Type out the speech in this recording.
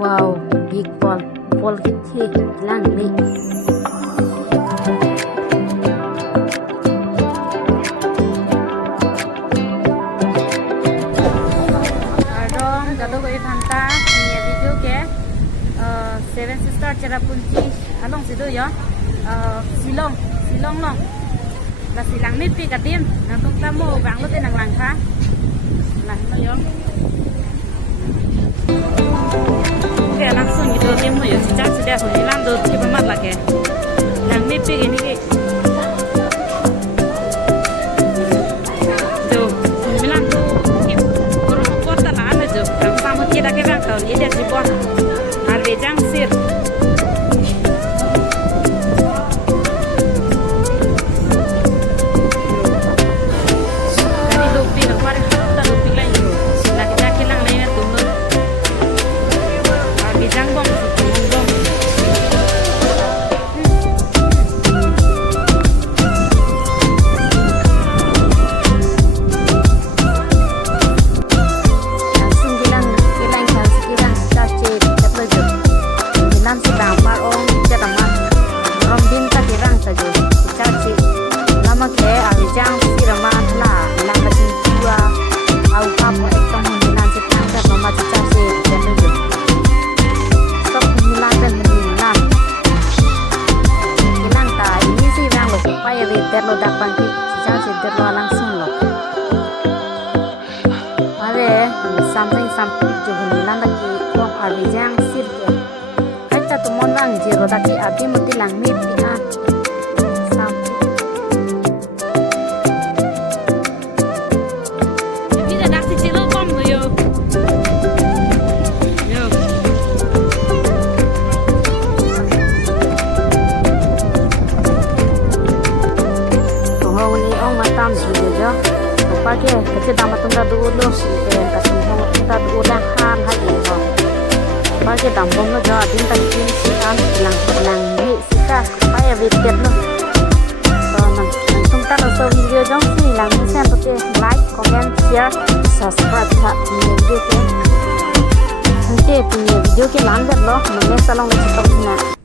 Wow, big ball kiti lang ni. Adong jado koi phanta ni video ke Seven Sister Cherrapunchi along sido yo Silong long la silang mit pi katim nang tung tamu bang lo te nang lang kha lang mo yo ke langsung gitu dia mau ya sejak sudah hilang tuh tiba mat lagi yang mimpi ini ke tuh hilang tuh kurang kota lah ada tuh yang sama kita ke bang kau dia di bawah harga jangsir dari dopi kemarin kita dopi lagi lagi dah hilang lainnya tuh Bijang bong, bong. Langsung bilang kan sekiran caci terlejut. Bilang sedang parong ceramat. Rombin tak kirang saja caci. Lama ke Bijang siramat lah. Bilang macam dua. Au kamu ekong bilang sedang terlamat caci terlejut. Supaya terlo dapat si terlo langsung lo. Mare something juga nilang lagi kong Bijang sirke. Kita tu monang jero daki abi mati lang mi pina. Bila dah si cilo kom yo. Matam sudah pakai kecil dalam tunggal dulu kasih hong kita dulu hang lagi pakai dampung lo jauh bintang ini kan lang ni kita supaya video lo so langsung kalau video jong si lang ni saya pakai like comment share subscribe tak video ke nanti punya video ke lanjut lo mana salong kita punya